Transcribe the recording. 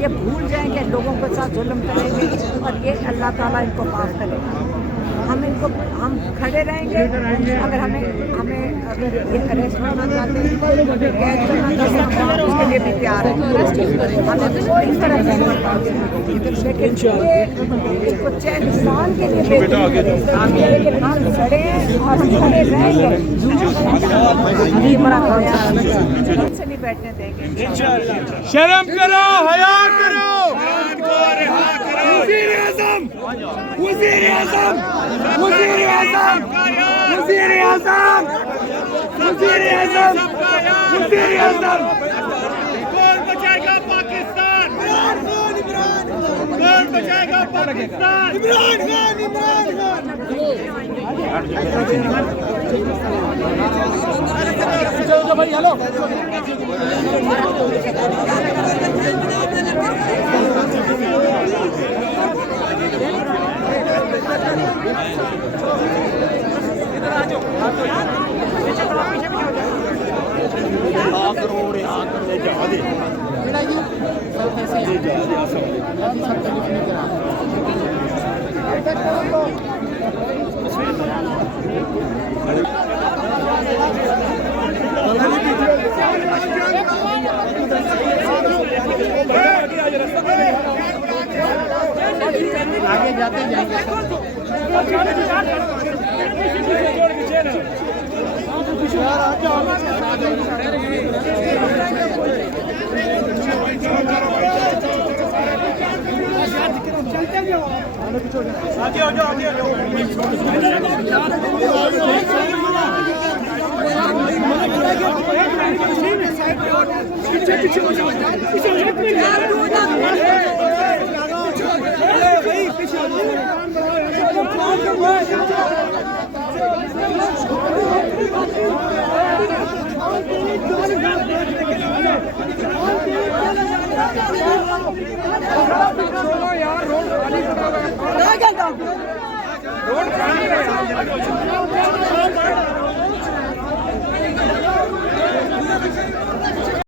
ये भूल जाएं कि लोगों के साथ जुल्म करेंगे और ये अल्लाह ताला इनको माफ़ करेगा। हम खड़े रहेंगे। अगर हमें अगर ये अरेस्ट करना चाहते हैं, कैद करना चाहते हैं, हम उसके लिए भी तैयार हैं। हमें कोई तरह से लेकिन ये कुछ इंसान के लिए लेकिन हम खड़े हैं और हम खड़े रहेंगे। से नहीं बैठने देंगे। शर्म करो, हया करो। वज़ीर आज़म, वज़ीर आज़म, वज़ीर आज़म, वज़ीर आज़म, वज़ीर आज़म, वज़ीर आज़म। कौन बचाएगा पाकिस्तान? कौन बचाएगा पाकिस्तान? इमरान खान, इमरान खान। चलो भाई, हेलो। आगे जाते जाएंगे। आगे हो जाओ, आगे हो जाओ। यार रोड खाली रोड